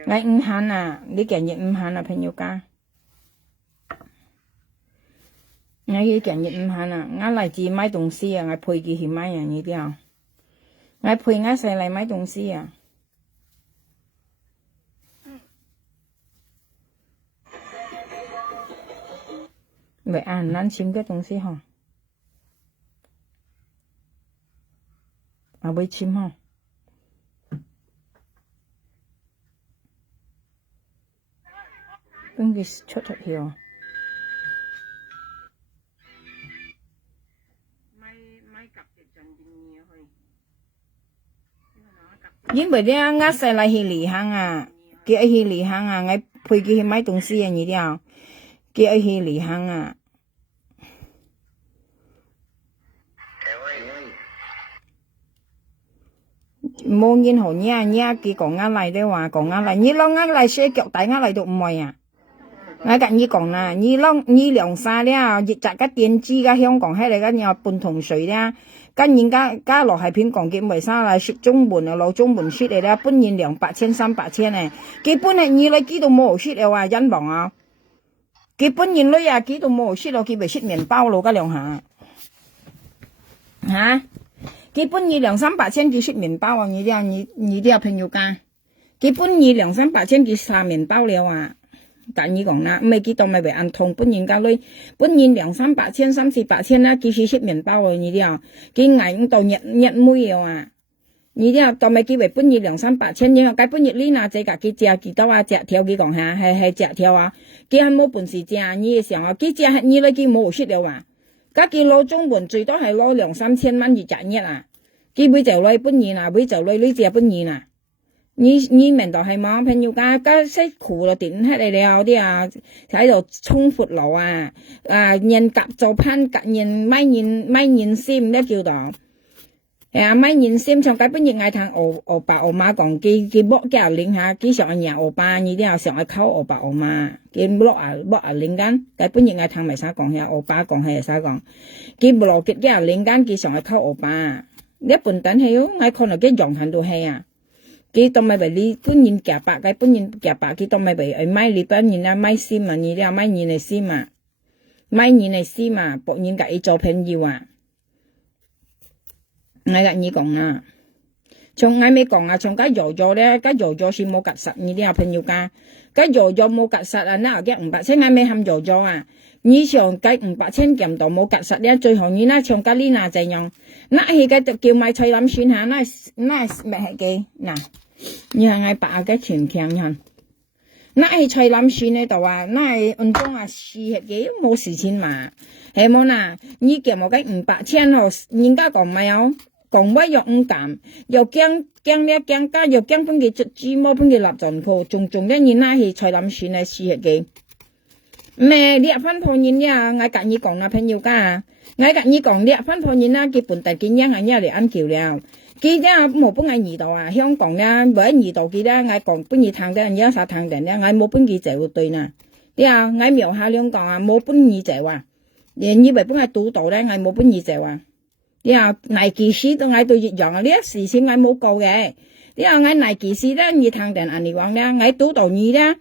嗌5行啊，你嘅熱5行啊，朋友家。我要講日5行啊，我嚟自買東西啊，我陪佢去買樣嘢啲啊，我陪我細嚟買東西啊。vậy ăn chim cái東西hả? À với chim hả? 跟佢出去啊。因為咧，我細嚟去離行啊，佢去離行啊，我陪佢去買東西啊，你啲佢去離行啊。冇人好嘢佢講我嚟的話，講我嚟，你攞我嚟寫腳帶我嚟都唔會啊。我跟你講啦，你兩沙了，日雜個電子個香港喺嚟個有半桶水啦，跟人家落係片講佢為啥啦，説中文啊，老中文説嚟啦，半年200千300千咧，基本係你嚟幾度冇説嘅話，人亡啊，佢半年裏啊幾度冇説咯，佢咪説麵包咯，嗰兩下嚇。佢半夜200-300千佢説麵包啊！你啲朋友講，佢半夜200-300千佢殺麵包了啊！但你講啦，唔係佢當咪為按通，半夜家裏半夜200-300千300-400千啦，佢説麵包啊！你啲佢捱到日妹了啊！你啲當咪佢為半夜200-300千，因為佢半夜呢嗱隻㗎，佢食幾多啊？隻條佢講下係隻條啊！佢係冇本事食，你嘅時候佢隻係你嚟佢冇説了啊！家佢攞中文最多係攞2-3千蚊一隻日啊！佢每就攞半年啊，每就攞呢隻半年啊！你明道係冇朋友家識苦咯，點喺你了啲啊喺度衝闊路啊！人夾做攀夾人咪先咧叫做係啊咪人先從解半年嗌同我爸我媽講，佢剝嘅領下，佢上人我爸你啲啊上去溝我爸我媽，佢剝領緊，解半年嗌同咪啥講下，我爸講係啥講，佢唔落嘅領緊，佢上去溝我爸。一半等係哦，我看到佢用行到係啊，佢當咪為你半年夾白，佢半年夾白，佢當咪為買你半年啊買先嘛，你啲啊買年嚟先嘛，買年嚟先嘛，博年夾要做朋友啊，我跟你講啦，從我未講啊，從家搖咗咧，家搖咗是冇夾實，你啲啊朋友家，家搖咗冇夾實啊，嗱嘅500千我未含搖咗啊。你上計500千撳到冇夾實咧，最後你那上計呢那陣樣，那係嘅就叫買菜諗算下，那咩係嘅嗱，你係嗌白嘅全強人，那係菜諗算喺度啊，那係運動啊事係嘅冇事錢嘛，係冇嗱，你叫冇計500千哦，人家講咪有，講乜又唔敢，又驚咧驚家，又驚本佢出豬毛，本佢立盡鋪，仲咧你那係菜諗算係事係嘅。咩？你翻破年呀？我跟你講啦，朋友家，我跟你講，你翻破年啦，佢本地見人係一嚟安橋了，佢咧冇幫我二度啊，香港咧冇一二度佢咧，我講搬二趟嘅，而家啥趟嘅咧，我冇搬二就對啦，啲啊，我苗下兩講啊，冇搬二就話，你以為幫我賭到咧，我冇搬二就話，啲啊，危機時都嗌到一樣啊，呢一時先我冇夠嘅，啲啊，我危機時咧二趟定安尼講咧，我賭到二咧，呢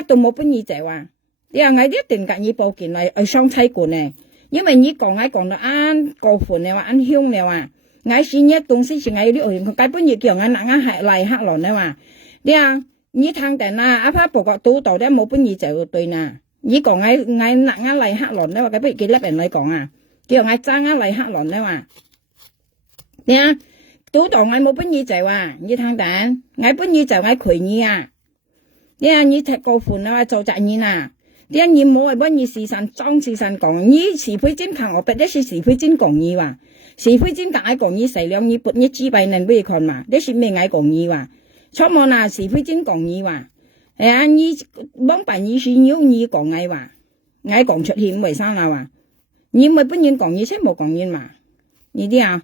一度冇搬二就話。你話我一定跟你報件嚟上差館咧，因為你講到啱過分嘅話，啱香嘅話，我先一東西是我啲外佢本業叫我嗱我係嚟黑輪嘅話，你話你聽定啦，阿爸報告到度咧冇本意就對啦，你講我嗱我嚟黑輪咧話，不如幾粒人嚟講啊，叫我爭我嚟黑輪咧話，你啊到度我冇本意就話，你聽定，我本意就我佢你啊，你啊你踢過分啦，做責任啊。啲你冇係揾你時辰裝時辰講，你是非真看我，不一是非真講你話，是非真講講你細量你撥你紙幣能俾你看嘛，你是咩嗌講你話，錯冇啦，是非真講你話，係啊，你幫辦你是要你講嗌話，嗌講出去為啥啦話，你咪本人講你先冇講你嘛，你啲啊，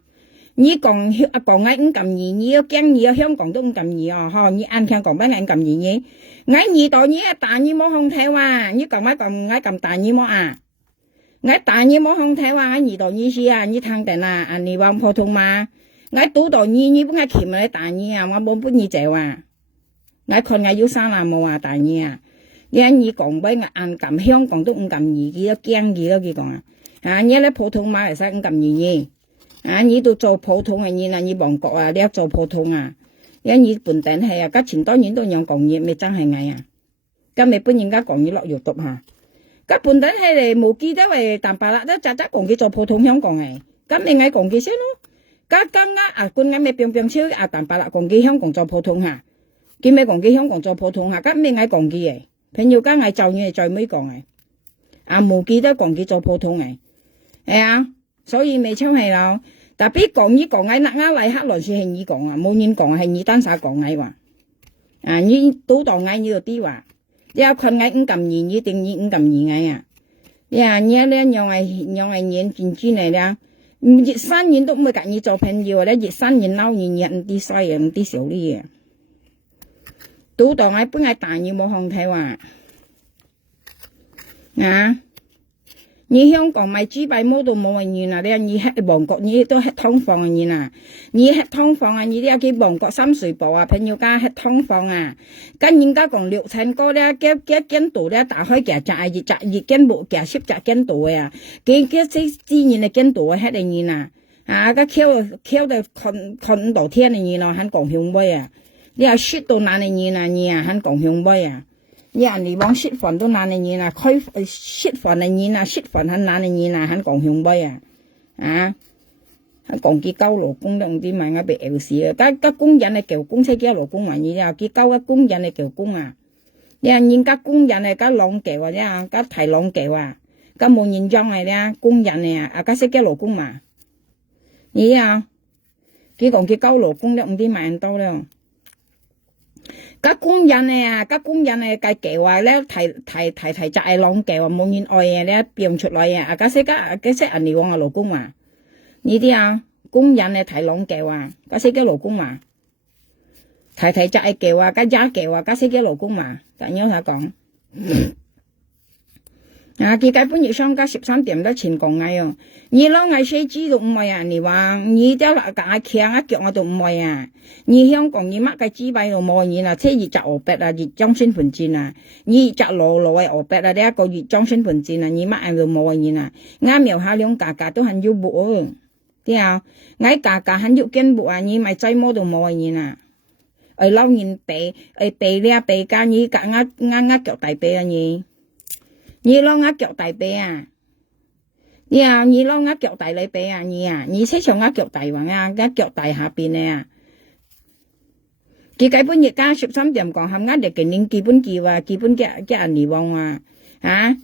你講嗌唔咁易，你要驚你香港都唔咁易啊，嗬，你啱聽講咩嗌咁易嘅。我二代你大你冇空睇話，你咁咁大你冇啊？我大你冇空睇話，我二代你是啊，你聽定啦，啊你話普通嘛？我到代你幫我鉗你大你啊，我冇本意就話，我看我要生啦冇話大你啊，你講俾我按咁香港都唔咁易，佢都驚佢咯，佢講啊，啊你咧普通馬來西亞唔咁易嘅，啊你都做普通嘅嘢啦，你旺角啊，你做普通啊。因你本地係啊，家前當然都有講嘢，咪真係嗌啊！咁咪本人家講嘢落肉毒嚇，家本地係嚟冇記得為淡白啦，都扎講佢做普通香港嘅，咁咪嗌講佢先咯。家今啊官嗌咪變超啊淡白啦，講佢香港做普通嚇，佢咪講佢香港做普通嚇，咁咪嗌講佢嘅，朋友間係就嘢最尾講嘅，冇記得講佢做普通嘅，係啊，所以未抽係咯。特別講呢講嘅，嗱嚟黑來是係你講啊，冇人講係你單手講嘅話，你賭檔嘅呢度啲話，你有困嘅5.2，你定義5.2嘅啊，你咧讓係人轉轉嚟啦，熱生人都唔會夾你做朋友咧，熱生人撈你啲衰嘢，啲少啲嘢，賭檔嘅本係大嘢冇向睇話，你香港咪豬幣冇到冇人員啊！你喺旺角你都喺劏房嘅人啊！你喺劏房啊！你啲喺旺角深水埗啊，朋友家喺劏房啊！跟人家講6,000個咧，幾間度咧打開嘅2間冇嘅10間度嘅，幾自然嘅間度啊，喺度人啊！個翹到困到天嘅人啊，喺講香妹啊！你係雪到難嘅人啊，你啊喺講香妹啊！你你往食飯都難嘅人啊，開食飯嘅人啊，食飯很難嘅人啊，喺講香杯啊，喺講佢交勞工兩啲咪我被咬死啊！家工人嚟叫公車叫勞工啊，你又佢交個工人嚟叫工啊，你話人家工人嚟家浪叫啊，家提浪叫啊，家冇人裝嚟咧，工人嚟啊，家識叫勞工嘛，你啊，佢講佢交勞工兩啲咪人多咯。các工人呢，計計劃咧提就係浪計話冇人愛嘅咧變出來啊！家識人哋講啊勞工話，呢啲啊工人咧提浪計話，家識嘅勞工話，提就係計話，家計話，家識嘅勞工話，咁樣佢講。佢基本上商家13點都全講嗌哦，你攞嗌死豬都唔係啊！你話你啲嗱架強一腳我都唔係啊！你香港你乜嘅豬幣都冇嘢啦，車熱集俄幣啊，熱裝身份證啊，你集羅嘅俄幣啊，呢一個月裝身份證啊，你乜都冇嘢啦，啱描下兩價格都很要補哦，啲啊，嗌價格很要驚補啊，你咪擠摩都冇嘢啦，撈人鼻呢鼻間你夾啱腳大鼻啊你。你攞我腳大髀啊！你攞我腳大你髀啊！你車上我腳大話我腳大下邊咧啊！佢基本而家13點講含啱嚟嘅，你基本叫啊，基本嘅人嚟講啊，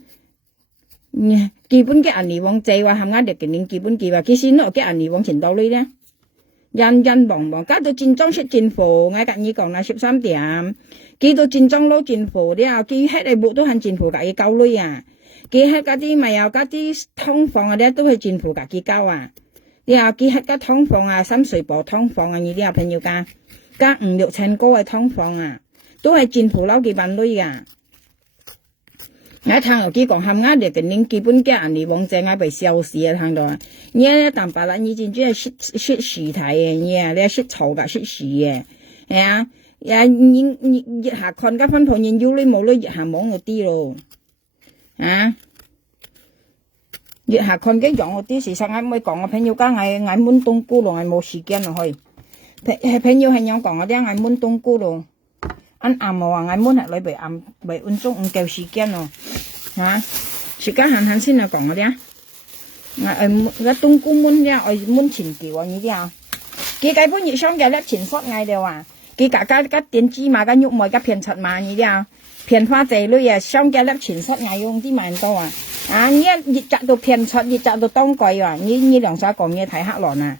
基本嘅人嚟講就話含啱嚟嘅，你基本叫啊，其實攞嘅人嚟講前到呢咧，人忙忙，加到戰裝出戰貨，我隔你講啦13點。幾到戰爭攞戰貨，你話幾喺你冇都係戰貨價嘅交女啊，幾喺嗰啲咪有嗰啲劏房啊，啲都係戰貨價嘅交啊，你話幾喺嗰劏房啊，深水埗劏房啊，你啲朋友家5、6千個嘅劏房啊，都係戰貨撈幾萬女啊，我聽有幾講冚啱嚟嘅，你基本嘅人嚟往正啱被燒死啊，聽到啊，你一啖白啦，你真係識時睇嘅，你係識嘈噶，識時嘅，係啊。你熱下看家分鋪人要你冇你熱下網嗰啲咯，熱下看嘅用嗰啲事實我唔會講我朋友家嗌滿冬菇咯，我冇時間落去。朋友係樣講我啲嗌滿冬菇咯，啱冇話嗌滿係裏邊啱未按鐘唔夠時間咯，時間閒先嚟講我啲我冬菇滿啲我滿前橋啊呢啲啊，幾基本熱商嘅咧前縮嗌就話。佢家電子碼嘅肉賣嘅偏7萬呢啲啊，偏花仔類啊，商家粒前室嗌用啲萬多啊，你一熱雜到偏7，熱雜到當貴啊，你兩手講嘢睇黑狼啊，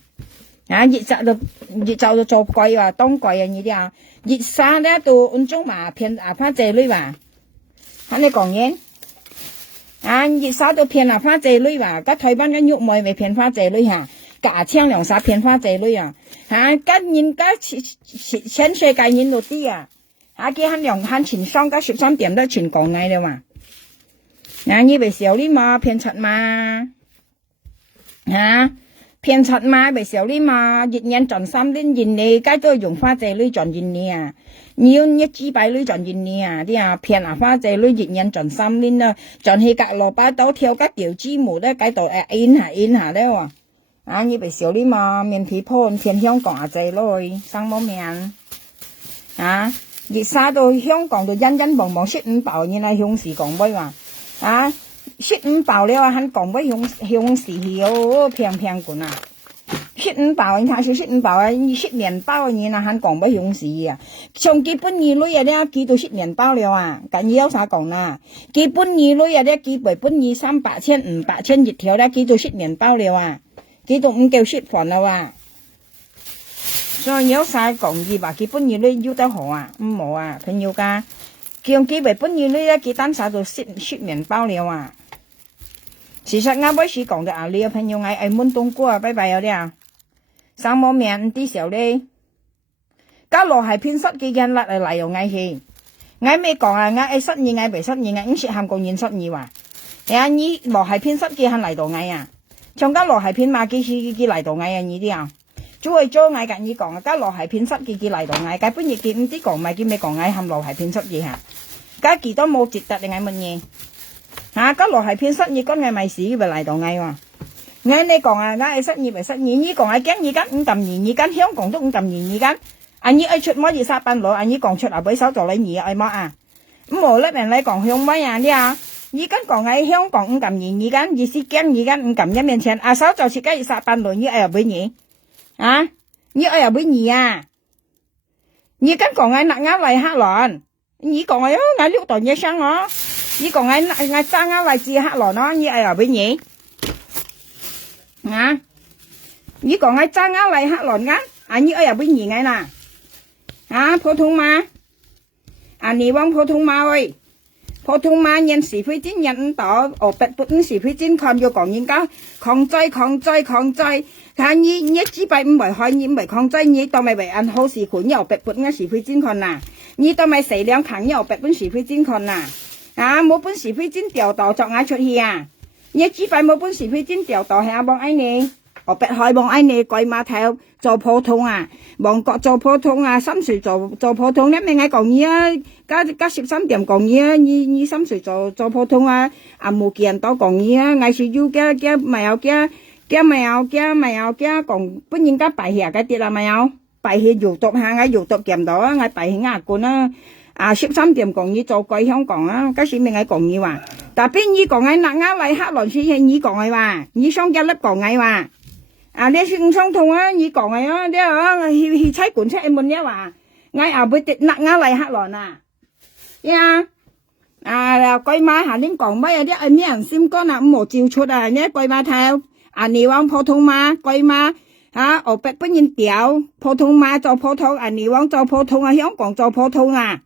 熱雜到做貴啊，當貴啊呢啲啊，熱沙咧到按鐘嘛偏花仔類話，睇你講嘢，熱沙到偏花仔類話，家台灣嘅肉賣咪偏花仔類嚇。假槍兩殺偏花仔女啊！跟人家全世界人都啲啊！佢喺前商家13點都全講嗌啦嘛！以為小啲嘛偏7嘛偏7嘛為小啲嘛，熱人賺3年現你，街都用花仔女賺現你啊！你要一支幣女賺現你啊！啲啊偏花仔女熱人賺3年啦，賺起格蘿蔔刀跳吉條枝毛咧，街度演下咧喎！以為小啲嘛，面皮鋪偏香港啊仔咯，生冇命熱沙到香港就欣忙忙15包，原來向時講威話15包你話肯講威向時去平管啊食五包，你睇少食五包啊！你食麵包你那還講不用事啊？上基本二類啊，你幾到食麵包了啊？咁你有啥講啦？基本二類啊，你幾倍本二300千500千一條咧，幾到食麵包了啊？幾到唔夠食飯了啊？所以有啥講義吧？基本二類要得好啊，唔好啊，朋友家，叫幾倍本二類咧，幾單啥到食麵包了啊？其實我每次講的啊，你個朋友我愛滿冬瓜，拜拜有啲啊，生冇面啲時候咧，加落係偏失幾間甩嚟又嗌氣，我未講啊，我愛失意，我未失意，我唔識喊講現失意話，呀你落係偏失幾間嚟到嗌啊，從加落係偏馬幾嚟到嗌啊，呢啲啊，做係做嗌緊你講啊，加落係偏失幾嚟到嗌，基本亦見唔知講咪見未講嗌喊落係偏失幾下，加幾多冇值得定係乜嘢？嚇，加落係偏失意，講係咪死咪嚟到嗌喎？我你講啊，我係失意咪失意，你講係驚而家5年而家香港都5年而家，啊你愛出乜嘢沙班攞，啊你講出嚟俾手助你愛乜啊？咁無咧人你講向乜啊？你啊，而家講喺香港5年而家，意思驚而家5一面前，啊手就設計沙班攞，你愛又俾你，啊你愛又俾你啊？而家講喺納亞嚟黑輪，你講係我6代嘢生我。你講係爭啱嚟自黑羅咯，你又俾你啊？你講係爭啱嚟黑羅㗎，啊你又俾你㗎啦？啊普通話，啊你往普通話喂，普通話人是非真人多，哦不是非真看要講人家抗爭，睇你只擺唔為開，你唔為抗爭，你當咪為按好事款又白本嘅是非真看呐，你當咪死兩行又白本是非真看呐。啊！冇本事非真掉到作嗌出去啊！你只塊冇本事非真掉到係阿幫嗌你，我別開幫嗌你鬼碼頭做普通啊，旺角做普通啊，深水做普通，你咪嗌講嘢啊！加13點講嘢啊！你深水做普通啊！啊冇見人多講嘢啊！嗌是要嘅咪有嘅講本應該擺下嘅啲啦咪有擺下搖讀下嗌搖讀見到啊！嗌擺下牙冠啊！啊13點講嘢做鬼香港啊，嗰時咪嗌講嘢話，但邊你講嗌嗱啱嚟黑輪先係你講嘅話，你上一粒講嘅話，啊你先相同啊，你講嘅啊，你啊去差館出去問你話，嗌後邊跌嗱啱嚟黑輪啊，呀啊鬼馬下年講乜有啲係咩人先幹啊，冇照出啊，你鬼馬頭啊你往普通馬鬼馬。啊！我白本人屌普通話做普通，啊你往做普通啊，香港做普通啊。